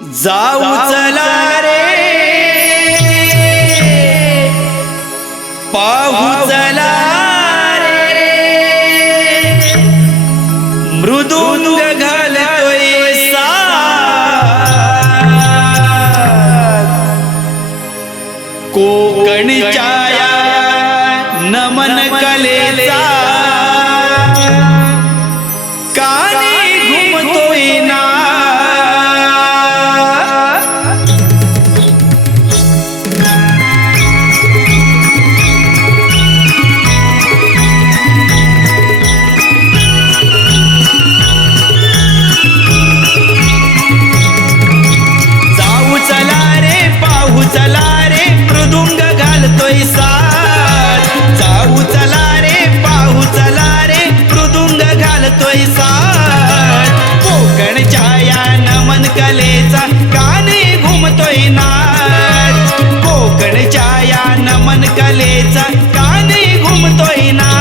जाऊ चला रे पाहू चला रे मृदुंग घालतोय साथ कोकणच्या नमन कलेचा कानी घुमतोय ना जाऊ चला रे पाहू चला रे मृदुंग घालतोय साथ जाऊ चला रे पाहू चला रे मृदुंग घालतोय साथ कोकणच्या या नमन कलेचा कानी घुमतोय नाच कोकणच्या या नमन कलेचा कानी घुमतोय नाच